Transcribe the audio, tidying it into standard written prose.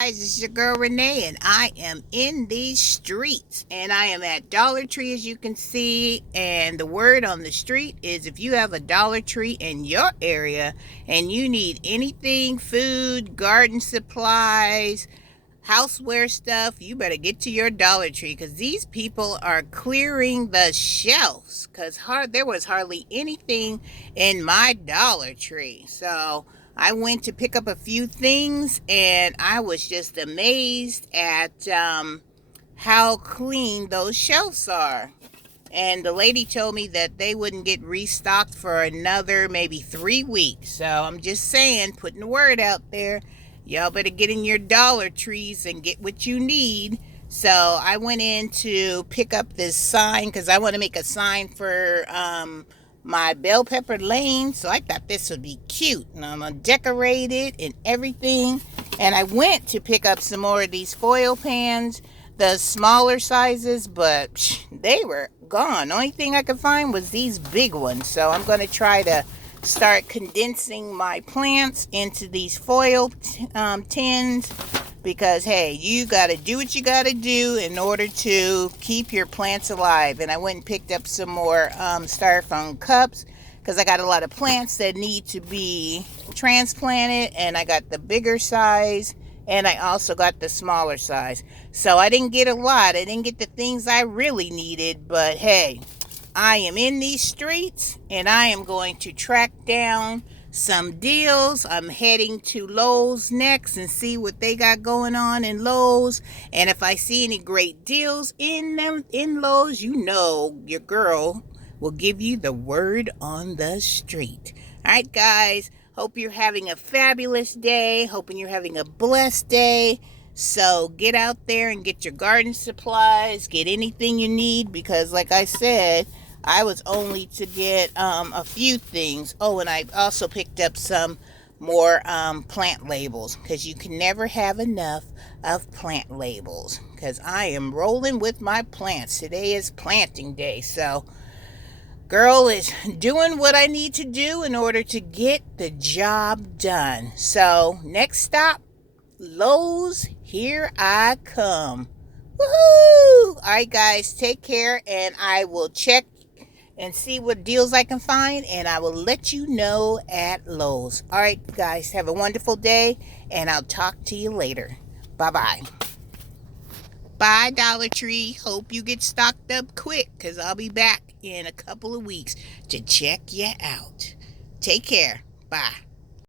Guys, it's your girl Renee, and I am in these streets, and I am at Dollar Tree, as you can see. And the word on the street is, if you have a Dollar Tree in your area and you need anything, food, garden supplies, houseware stuff, you better get to your Dollar Tree, because these people are clearing the shelves, because there was hardly anything in my Dollar Tree. So I went to pick up a few things, and I was just amazed at how clean those shelves are. And the lady told me that they wouldn't get restocked for another maybe 3 weeks. So I'm just saying, putting the word out there. Y'all better get in your Dollar Trees and get what you need. So I went in to pick up this sign because I want to make a sign for my bell pepper lane. So I thought this would be cute, and I'm gonna decorate it and everything. And I went to pick up some more of these foil pans, the smaller sizes, but they were gone. The only thing I could find was these big ones. So I'm going to try to start condensing my plants into these foil tins, because hey, you got to do what you got to do in order to keep your plants alive. And I went and picked up some more styrofoam cups, because I got a lot of plants that need to be transplanted, and I got the bigger size, and I also got the smaller size. So I didn't get a lot. I didn't get the things I really needed. But hey, I am in these streets, and I am going to track down some deals. I'm heading to Lowe's next and see what they got going on in Lowe's. And if I see any great deals in Lowe's, you know your girl will give you the word on the street. All right, guys. Hope you're having a fabulous day. Hoping you're having a blessed day. So get out there and get your garden supplies. Get anything you need, because like I said, I was only to get a few things. Oh, and I also picked up some more plant labels, because you can never have enough of plant labels, because I am rolling with my plants. Today is planting day. So girl is doing what I need to do in order to get the job done. So next stop, Lowe's, here I come. Woohoo! All right, guys, take care, and I will check and see what deals I can find, and I will let you know at Lowe's. All right, guys, have a wonderful day, and I'll talk to you later. Bye-bye. Bye, Dollar Tree. Hope you get stocked up quick, because I'll be back in a couple of weeks to check you out. Take care. Bye.